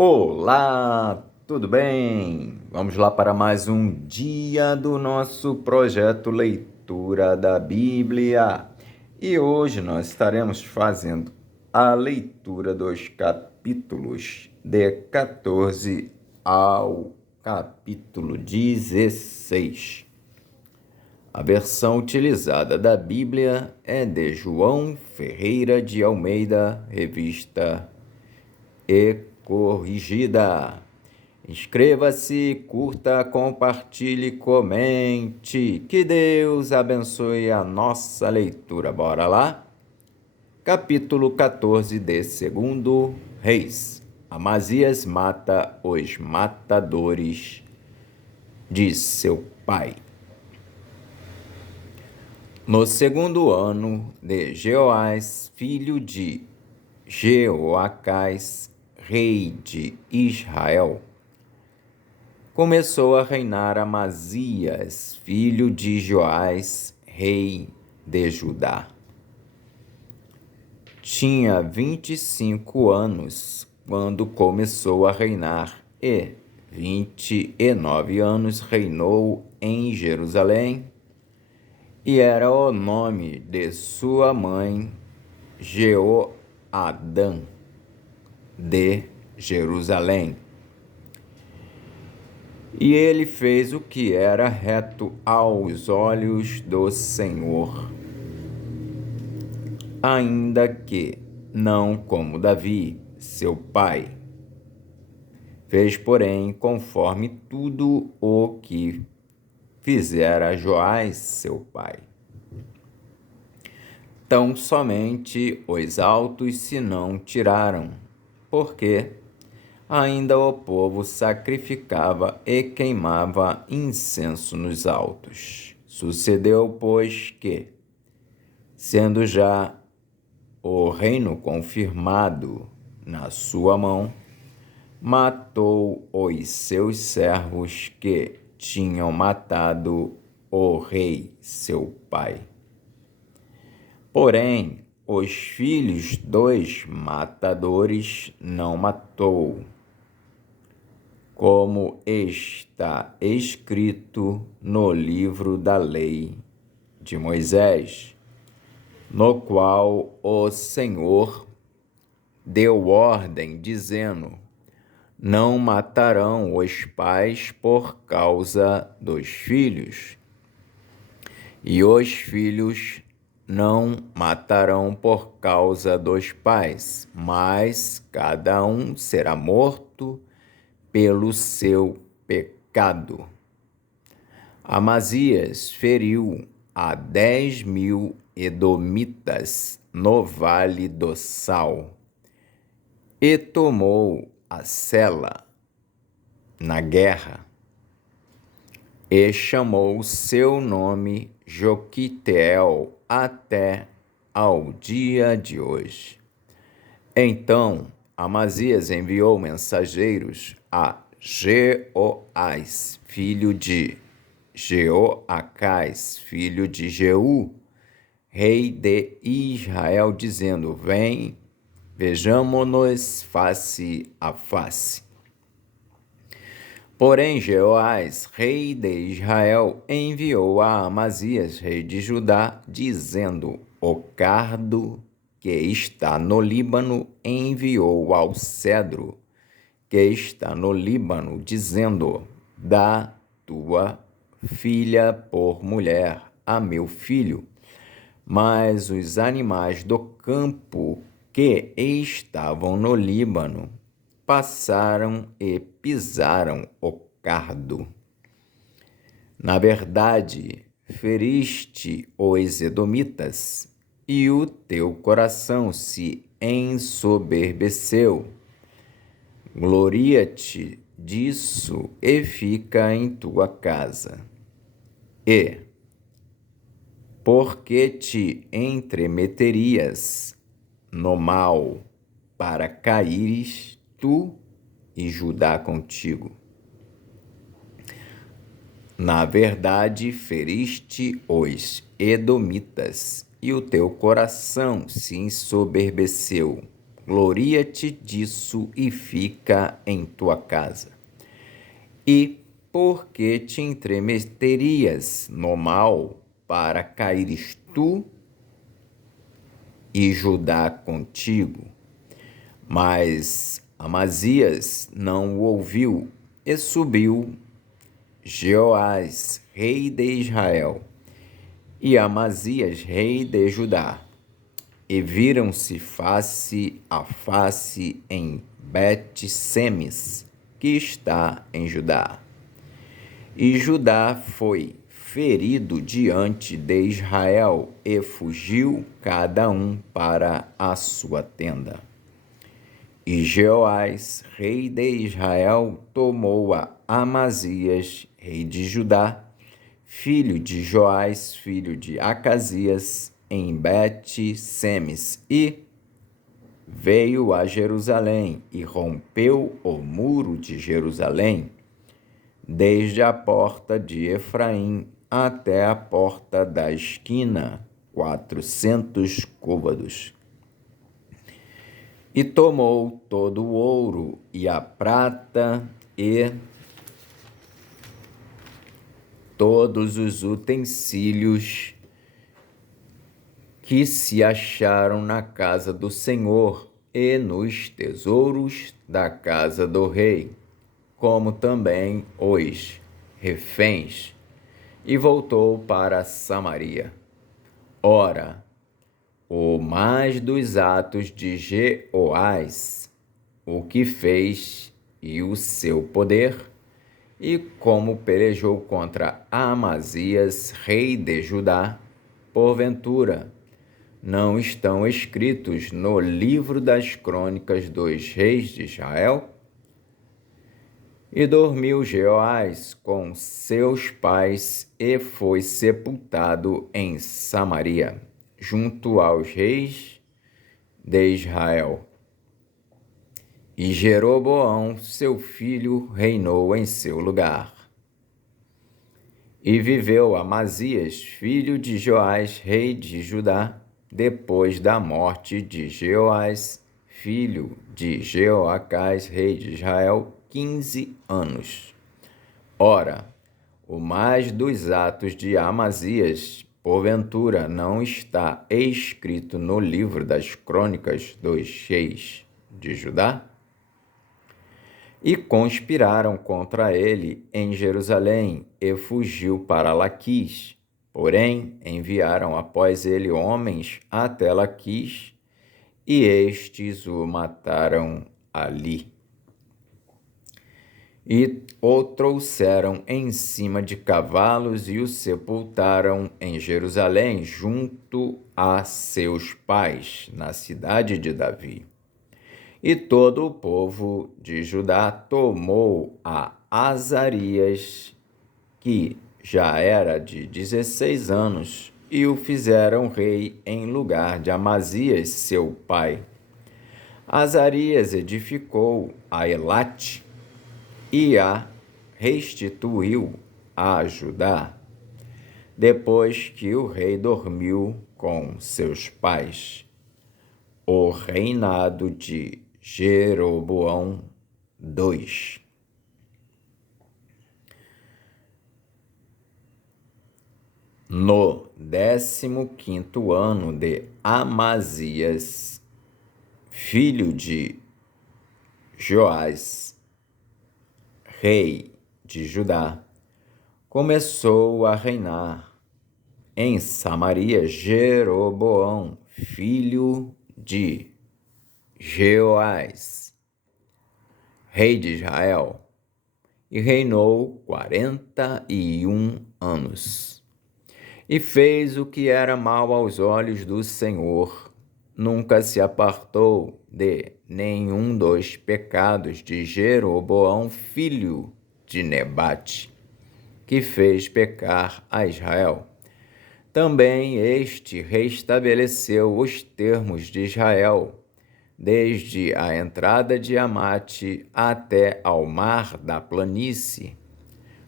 Olá, tudo bem? Vamos lá para mais um dia do nosso projeto Leitura da Bíblia. E hoje nós estaremos fazendo a leitura dos capítulos de 14 ao capítulo 16. A versão utilizada da Bíblia é de João Ferreira de Almeida, revista e corrigida. Inscreva-se, curta, compartilhe, comente. Que Deus abençoe a nossa leitura. Bora lá? Capítulo 14 de 2 Reis. Amazias mata os matadores de seu pai. No segundo ano de Jeoás, filho de Jeoacás, rei de Israel, começou a reinar Amazias, filho de Joás, rei de Judá. Tinha 25 anos quando começou a reinar e 29 anos reinou em Jerusalém, e era o nome de sua mãe Jeoadã de Jerusalém. E ele fez o que era reto aos olhos do Senhor, ainda que não como Davi, seu pai. Fez, porém, conforme tudo o que fizera Joás, seu pai. Tão somente os altos se não tiraram, porque ainda o povo sacrificava e queimava incenso nos altos. Sucedeu, pois, que, sendo já o reino confirmado na sua mão, matou os seus servos que tinham matado o rei, seu pai. Porém, os filhos dos matadores não matou, como está escrito no livro da lei de Moisés, no qual o Senhor deu ordem, dizendo: não matarão os pais por causa dos filhos, e os filhos não matarão por causa dos pais, mas cada um será morto pelo seu pecado. Amazias feriu a 10.000 edomitas no Vale do Sal e tomou a Sela na guerra, e chamou seu nome Joquiteel até ao dia de hoje. Então Amazias enviou mensageiros a Jeoás, filho de Jeoacás, filho de Jeú, rei de Israel, dizendo: vem, vejamo-nos face a face. Porém, Jeoás, rei de Israel, enviou a Amazias, rei de Judá, dizendo: o cardo que está no Líbano enviou ao cedro que está no Líbano, dizendo: dá tua filha por mulher a meu filho. Mas os animais do campo que estavam no Líbano passaram e pisaram o cardo. Na verdade, feriste os edomitas, e o teu coração se ensoberbeceu. Gloria-te disso e fica em tua casa. E porque te entremeterias no mal para caíres tu e Judá contigo? Na verdade, feriste os edomitas, e o teu coração se ensoberbeceu. gloria-te disso e fica em tua casa. E por que te entremeterias no mal para caíres tu e Judá contigo? Mas Amazias não o ouviu, e subiu Jeoás, rei de Israel, e Amazias, rei de Judá, e viram-se face a face em Bet-Semes, que está em Judá. E Judá foi ferido diante de Israel, e fugiu cada um para a sua tenda. E Jeoás, rei de Israel, tomou a Amazias, rei de Judá, filho de Joás, filho de Acasias, em Bet-Semes, e veio a Jerusalém, e rompeu o muro de Jerusalém, desde a porta de Efraim até a porta da esquina, 400 côvados. E tomou todo o ouro e a prata e todos os utensílios que se acharam na casa do Senhor e nos tesouros da casa do rei, como também os reféns, e voltou para Samaria. Ora, o mais dos atos de Jeoás, o que fez e o seu poder, e como pelejou contra Amazias, rei de Judá, porventura, não estão escritos no livro das crônicas dos reis de Israel? E dormiu Jeoás com seus pais e foi sepultado em Samaria, junto aos reis de Israel. E Jeroboão, seu filho, reinou em seu lugar. E viveu Amazias, filho de Joás, rei de Judá, depois da morte de Jeoás, filho de Jeoacás, rei de Israel, 15 anos. Ora, o mais dos atos de Amazias, porventura, não está escrito no livro das crônicas dos reis de Judá? E conspiraram contra ele em Jerusalém, e fugiu para Laquis. Porém, enviaram após ele homens até Laquis, e estes o mataram ali. E o trouxeram em cima de cavalos e o sepultaram em Jerusalém, junto a seus pais, na cidade de Davi. E todo o povo de Judá tomou a Azarias, que já era de 16 anos, e o fizeram rei em lugar de Amazias, seu pai. Azarias edificou a Elate e a restituiu a Judá, depois que o rei dormiu com seus pais. O reinado de Jeroboão II. No 15º ano de Amazias, filho de Joás, rei de Judá, começou a reinar em Samaria Jeroboão, filho de Jeoás, rei de Israel, e reinou 41 anos. E fez o que era mal aos olhos do Senhor. Nunca se apartou de nenhum dos pecados de Jeroboão, filho de Nebate, que fez pecar a Israel. Também este restabeleceu os termos de Israel, desde a entrada de Amate até ao mar da planície,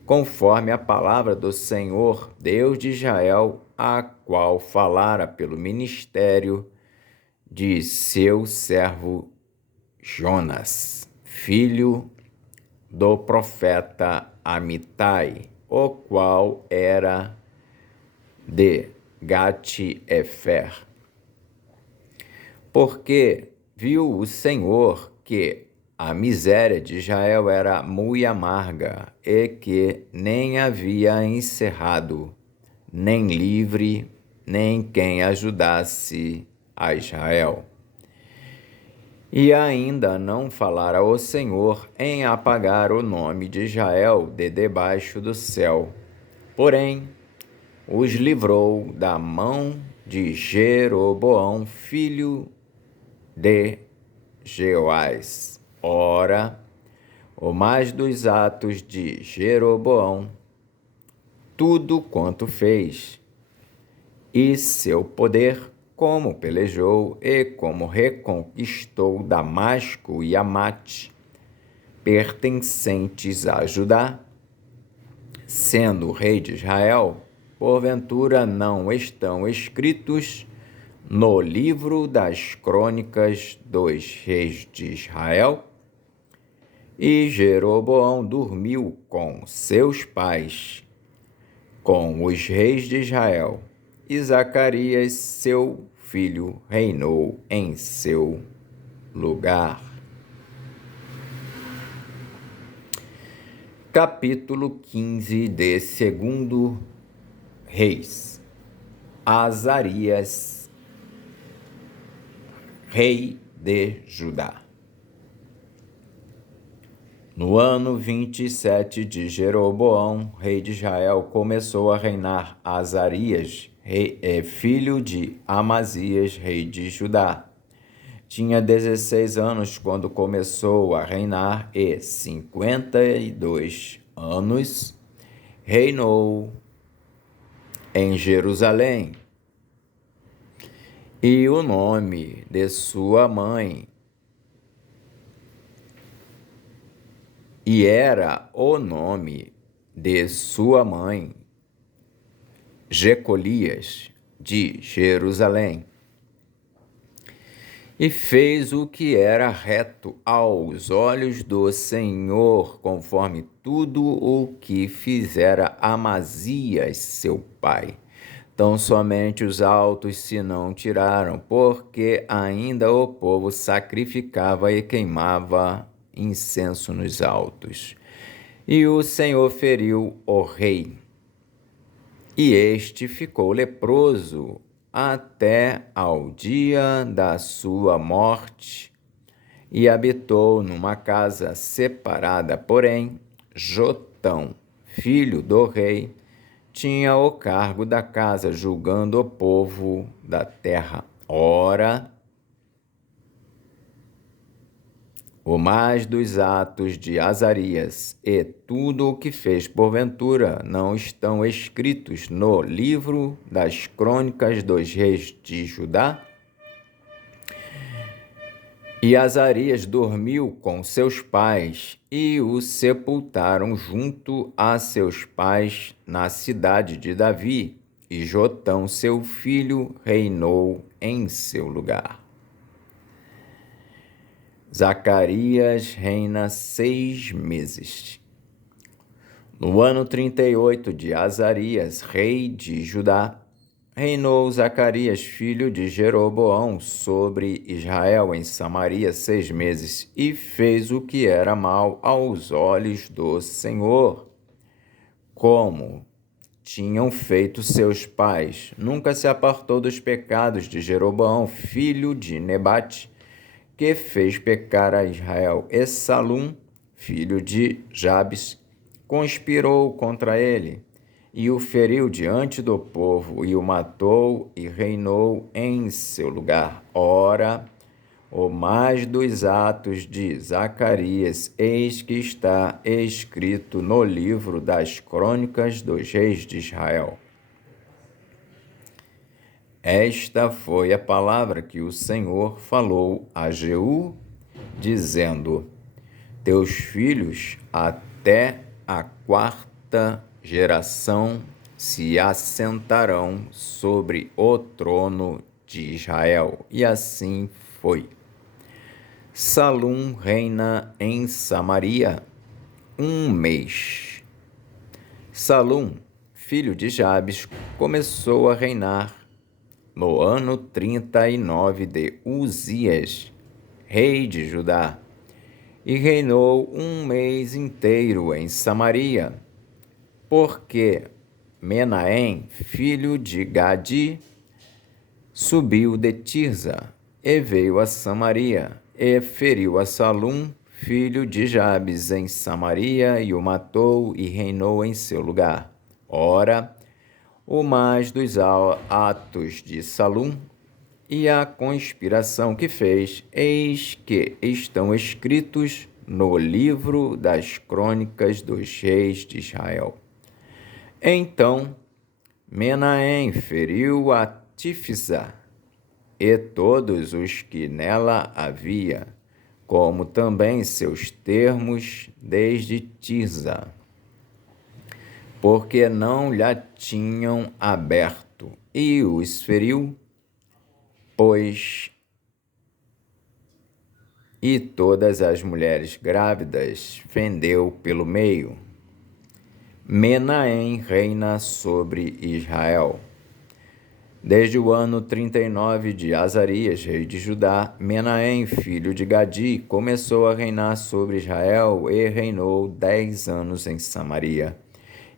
conforme a palavra do Senhor, Deus de Israel, a qual falara pelo ministério de seu servo Jonas, filho do profeta Amitai, o qual era de Gate-Efer. Porque viu o Senhor que a miséria de Israel era muito amarga e que nem havia encerrado, nem livre, nem quem ajudasse a Israel. E ainda não falara o Senhor em apagar o nome de Israel de debaixo do céu. Porém, os livrou da mão de Jeroboão, filho de Jeoás. Ora, o mais dos atos de Jeroboão, tudo quanto fez, e seu poder, como pelejou e como reconquistou Damasco e Amate, pertencentes a Judá, sendo o rei de Israel, porventura não estão escritos no livro das crônicas dos reis de Israel? E Jeroboão dormiu com seus pais, com os reis de Israel, e Zacarias, seu filho, reinou em seu lugar. Capítulo 15 de 2 Reis. Azarias, rei de Judá. No ano 27 de Jeroboão, rei de Israel, começou a reinar Azarias, filho de Amazias, rei de Judá. Tinha 16 anos quando começou a reinar e 52 anos reinou em Jerusalém. E o nome de sua mãe o nome de sua mãe, Jecolias, de Jerusalém. E fez o que era reto aos olhos do Senhor, conforme tudo o que fizera Amazias, seu pai. Tão somente os altos se não tiraram, porque ainda o povo sacrificava e queimava incenso nos altos. E o Senhor feriu o rei, e este ficou leproso até ao dia da sua morte, e habitou numa casa separada. Porém, Jotão, filho do rei, tinha o cargo da casa, julgando o povo da terra. Ora, o mais dos atos de Azarias e tudo o que fez porventura não estão escritos no livro das crônicas dos reis de Judá? E Azarias dormiu com seus pais e o sepultaram junto a seus pais na cidade de Davi, e Jotão, seu filho, reinou em seu lugar. Zacarias reina 6 meses. No ano 38 de Azarias, rei de Judá, reinou Zacarias, filho de Jeroboão, sobre Israel em Samaria 6 meses, e fez o que era mal aos olhos do Senhor, como tinham feito seus pais. Nunca se apartou dos pecados de Jeroboão, filho de Nebate, que fez pecar a Israel. E Salum, filho de Jabes, conspirou contra ele, e o feriu diante do povo, e o matou, e reinou em seu lugar. Ora, o mais dos atos de Zacarias, eis que está escrito no livro das crônicas dos reis de Israel. Esta foi a palavra que o Senhor falou a Jeú, dizendo: teus filhos até a 4ª geração se assentarão sobre o trono de Israel. E assim foi. Salum reina em Samaria 1 mês. Salum, filho de Jabes, começou a reinar no ano 39 de Uzias, rei de Judá, e reinou 1 mês inteiro em Samaria, porque Menahem, filho de Gadi, subiu de Tirza e veio a Samaria, e feriu a Salum, filho de Jabes, em Samaria, e o matou e reinou em seu lugar. Ora, o mais dos atos de Salum e a conspiração que fez, eis que estão escritos no livro das crônicas dos reis de Israel. Então Menahem feriu a Tifsa e todos os que nela havia, como também seus termos desde Tirza, porque não lhe tinham aberto, e os feriu, pois e todas as mulheres grávidas fendeu pelo meio. Menahem reina sobre Israel. Desde o ano 39 de Azarias, rei de Judá, Menahem, filho de Gadi, começou a reinar sobre Israel e reinou 10 anos em Samaria.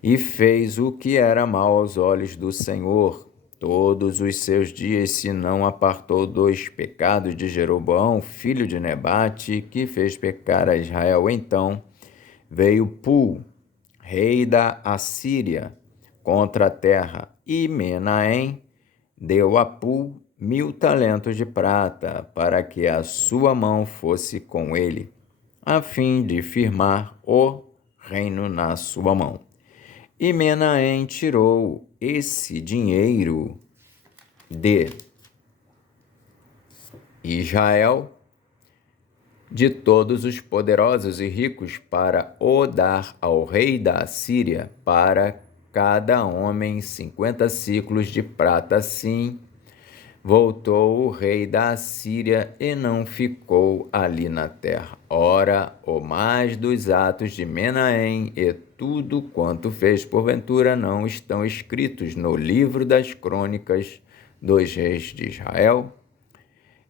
E fez o que era mal aos olhos do Senhor todos os seus dias, se não apartou dos pecados de Jeroboão, filho de Nebate, que fez pecar a Israel. Então veio Pul, rei da Assíria, contra a terra, e Menahem deu a Pul 1000 talentos de prata, para que a sua mão fosse com ele, a fim de firmar o reino na sua mão. E Menahem tirou esse dinheiro de Israel, de todos os poderosos e ricos, para o dar ao rei da Assíria, para cada homem 50 siclos de prata. Assim voltou o rei da Assíria e não ficou ali na terra. Ora, o mais dos atos de Menahem e tudo quanto fez porventura não estão escritos no livro das crônicas dos reis de Israel?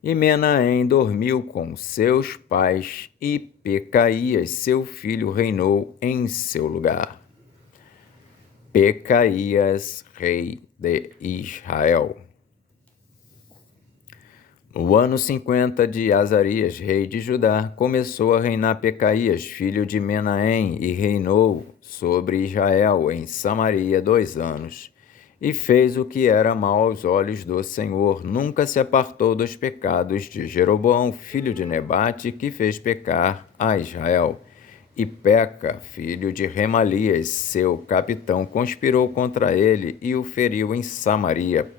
E Menahem dormiu com seus pais, e Pecaías, seu filho, reinou em seu lugar. Pecaías, rei de Israel. No ano 50 de Azarias, rei de Judá, começou a reinar Pecaías, filho de Menahem, e reinou sobre Israel em Samaria 2 anos. E fez o que era mal aos olhos do Senhor. Nunca se apartou dos pecados de Jeroboão, filho de Nebate, que fez pecar a Israel. E Peca, filho de Remalias, seu capitão, conspirou contra ele e o feriu em Samaria,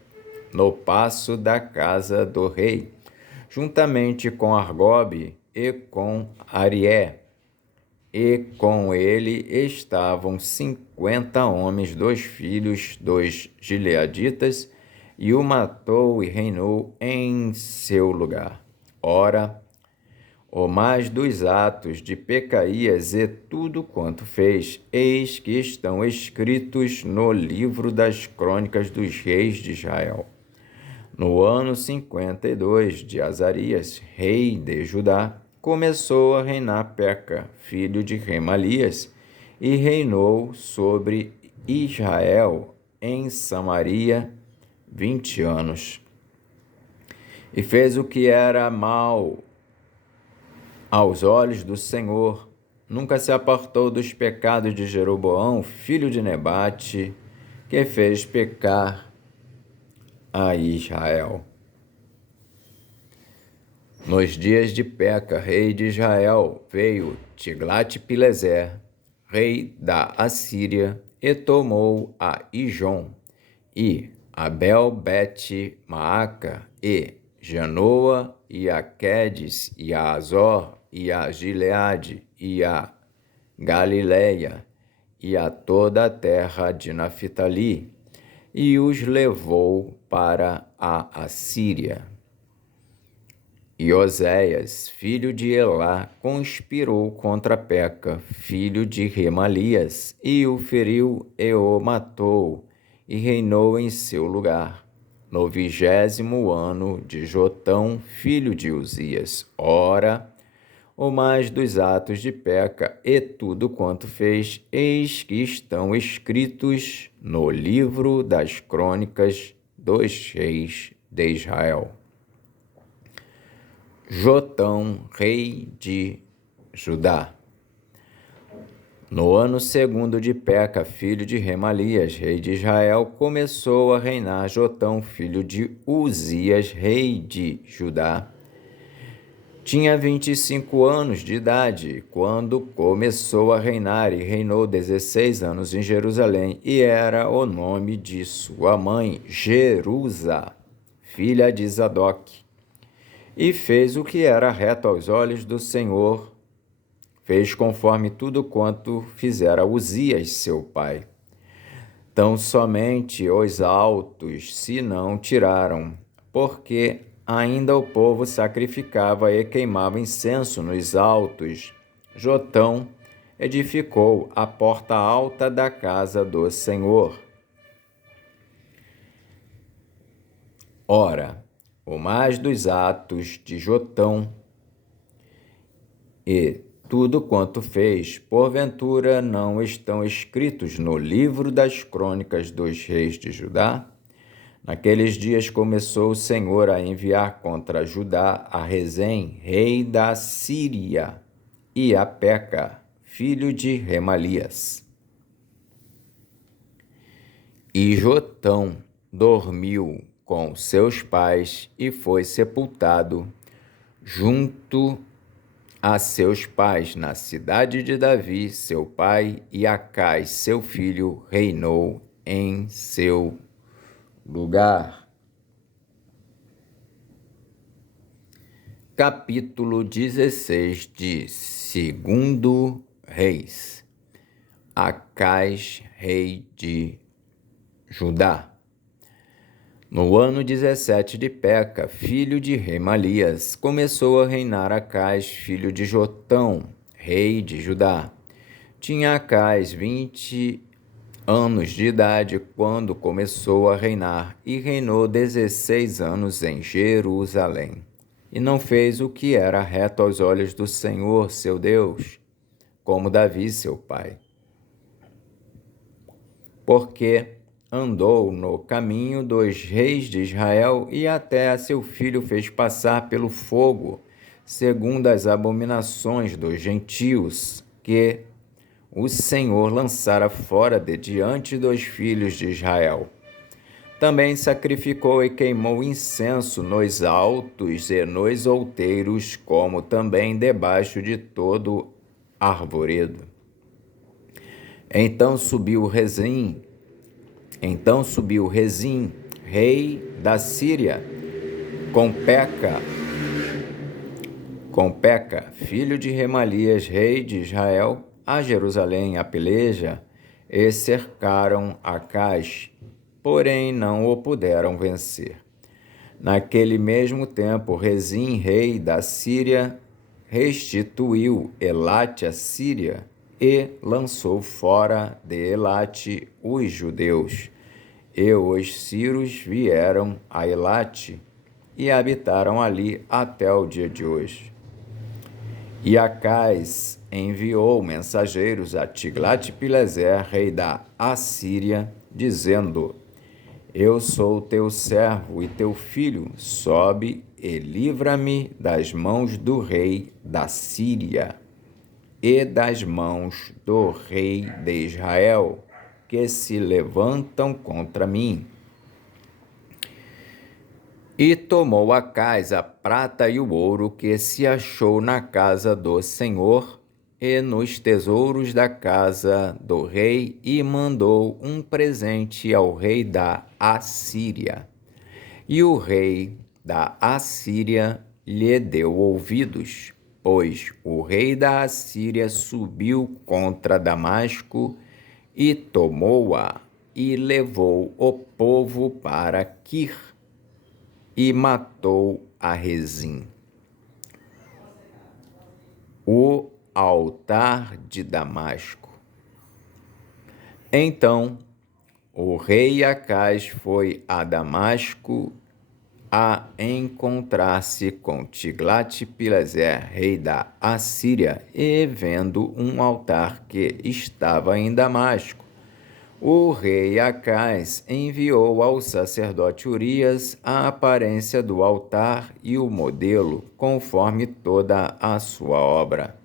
no paço da casa do rei, juntamente com Argobe e com Arié. E com ele estavam 50 homens, 2 filhos dos gileaditas, e o matou e reinou em seu lugar. Ora, o mais dos atos de Pecaías e tudo quanto fez, eis que estão escritos no livro das crônicas dos reis de Israel. No ano 52 de Azarias, rei de Judá, começou a reinar Peca, filho de Remalias, e reinou sobre Israel em Samaria 20 anos. E fez o que era mal aos olhos do Senhor. Nunca se apartou dos pecados de Jeroboão, filho de Nebate, que fez pecar a Israel. Nos dias de Peca, rei de Israel, veio Tiglat-Pileser, rei da Assíria, e tomou a Ijon, e Abel-Bet-Maaca, e Janoa, e a Quedes, e a Azor, e a Gileade, e a Galileia, e a toda a terra de Naphtali, e os levou para a Assíria. E Oséias, filho de Elá, conspirou contra Peca, filho de Remalias, e o feriu e o matou, e reinou em seu lugar, no 20º ano de Jotão, filho de Uzias. Ora, o mais dos atos de Peca e tudo quanto fez, eis que estão escritos no livro das crônicas dos reis de Israel. Jotão, rei de Judá. No ano segundo de Peca, filho de Remalias, rei de Israel, começou a reinar Jotão, filho de Uzias, rei de Judá. Tinha 25 anos de idade quando começou a reinar, e reinou 16 anos em Jerusalém, e era o nome de sua mãe Jerusa, filha de Zadok. E fez o que era reto aos olhos do Senhor, fez conforme tudo quanto fizera Uzias, seu pai. Tão somente os altos se não tiraram, porque ainda o povo sacrificava e queimava incenso nos altos. Jotão edificou a porta alta da casa do Senhor. Ora, o mais dos atos de Jotão e tudo quanto fez, porventura não estão escritos no livro das crônicas dos reis de Judá? Naqueles dias começou o Senhor a enviar contra Judá a Rezém, rei da Síria, e a Peca, filho de Remalias. E Jotão dormiu com seus pais e foi sepultado junto a seus pais na cidade de Davi, seu pai, e Acais, seu filho, reinou em seu lugar. Capítulo 16 de 2 Reis. Acais, rei de Judá. No ano 17 de Peca, filho de Remalias, começou a reinar Acais, filho de Jotão, rei de Judá. Tinha Acais 20 anos de idade quando começou a reinar, e reinou 16 anos em Jerusalém. E não fez o que era reto aos olhos do Senhor, seu Deus, como Davi, seu pai. Porque andou no caminho dos reis de Israel, e até a seu filho fez passar pelo fogo, segundo as abominações dos gentios, que o Senhor lançara fora de diante dos filhos de Israel. Também sacrificou e queimou incenso nos altos e nos outeiros, como também debaixo de todo arvoredo. Então subiu Rezim, rei da Síria, com Peca, filho de Remalias, rei de Israel, a Jerusalém a peleja, e cercaram Acais, porém não o puderam vencer. Naquele mesmo tempo, Rezim, rei da Síria, restituiu Elate à Síria e lançou fora de Elate os judeus. E os sírios vieram a Elate e habitaram ali até o dia de hoje. E Acais enviou mensageiros a Tiglat-Pileser, rei da Assíria, dizendo: Eu sou teu servo e teu filho, sobe e livra-me das mãos do rei da Síria e das mãos do rei de Israel, que se levantam contra mim. E tomou Acais a prata e o ouro que se achou na casa do Senhor e nos tesouros da casa do rei, e mandou um presente ao rei da Assíria. E o rei da Assíria lhe deu ouvidos, pois o rei da Assíria subiu contra Damasco e tomou-a, e levou o povo para Quir. e matou a Rezim. O altar de Damasco. Então o rei Acaz foi a Damasco a encontrar-se com Tiglat-Pileser, rei da Assíria, e vendo um altar que estava em Damasco, o rei Acaz enviou ao sacerdote Urias a aparência do altar e o modelo, conforme toda a sua obra.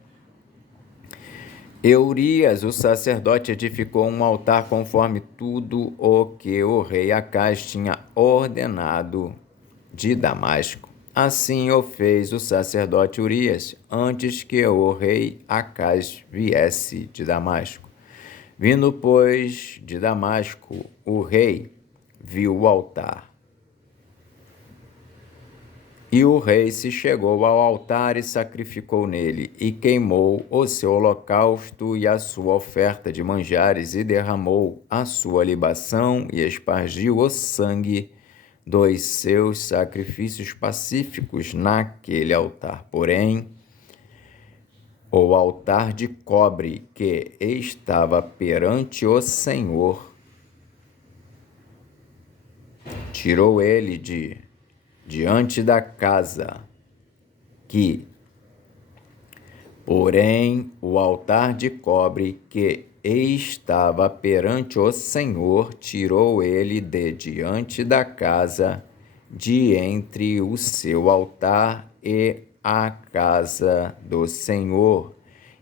Urias, o sacerdote, edificou um altar conforme tudo o que o rei Acaz tinha ordenado de Damasco. Assim o fez o sacerdote Urias, antes que o rei Acaz viesse de Damasco. Vindo, pois, de Damasco, o rei viu o altar. E o rei se chegou ao altar e sacrificou nele, e queimou o seu holocausto e a sua oferta de manjares, e derramou a sua libação, e espargiu o sangue dos seus sacrifícios pacíficos naquele altar. Porém, o altar de cobre que estava perante o Senhor, tirou ele diante da casa, porém o altar de cobre que estava perante o Senhor, tirou ele de diante da casa, de entre o seu altar e a casa do Senhor,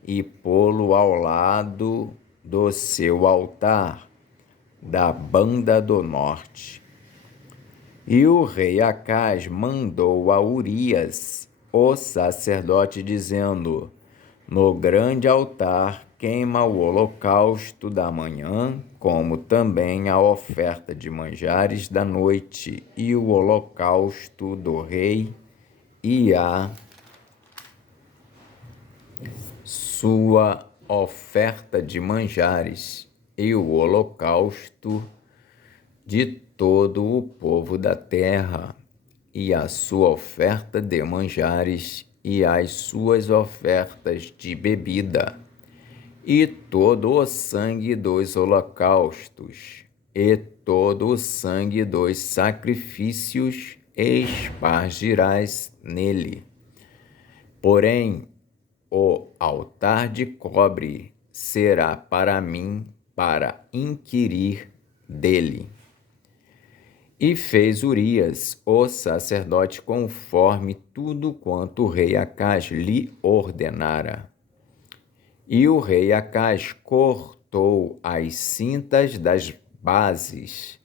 e pô-lo ao lado do seu altar, da banda do norte. E o rei Acaz mandou a Urias, o sacerdote, dizendo: no grande altar queima o holocausto da manhã, como também a oferta de manjares da noite, e o holocausto do rei e a sua oferta de manjares, e o holocausto de todo o povo da terra, e a sua oferta de manjares, e as suas ofertas de bebida, e todo o sangue dos holocaustos, e todo o sangue dos sacrifícios espargirás nele. Porém, o altar de cobre será para mim para inquirir dele. E fez Urias, o sacerdote, conforme tudo quanto o rei Acaz lhe ordenara. E o rei Acaz cortou as cintas das bases,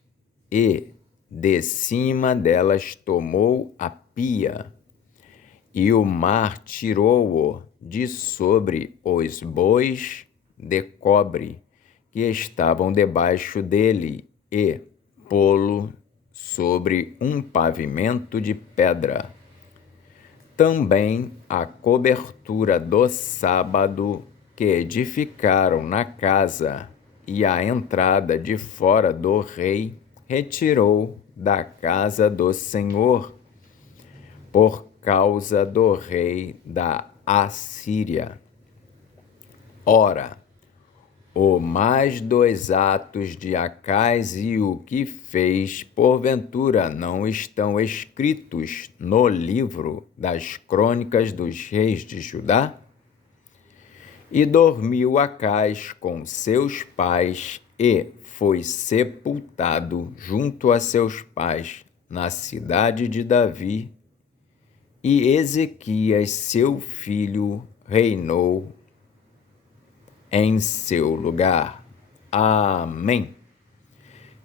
e de cima delas tomou a pia, e o mar tirou-o de sobre os bois de cobre que estavam debaixo dele, e pô-lo sobre um pavimento de pedra. Também a cobertura do sábado que edificaram na casa e a entrada de fora do rei retirou da casa do Senhor, por causa do rei da Assíria. Ora, o mais dos atos de Acaz e o que fez, porventura, não estão escritos no livro das crônicas dos reis de Judá? E dormiu Acaz com seus pais e foi sepultado junto a seus pais na cidade de Davi, e Ezequias, seu filho, reinou em seu lugar. Amém.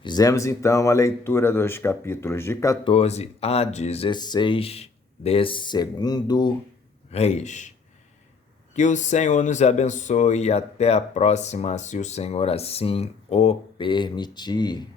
Fizemos então a leitura dos capítulos de 14 a 16 de 2 Reis. Que o Senhor nos abençoe e até a próxima, se o Senhor assim o permitir.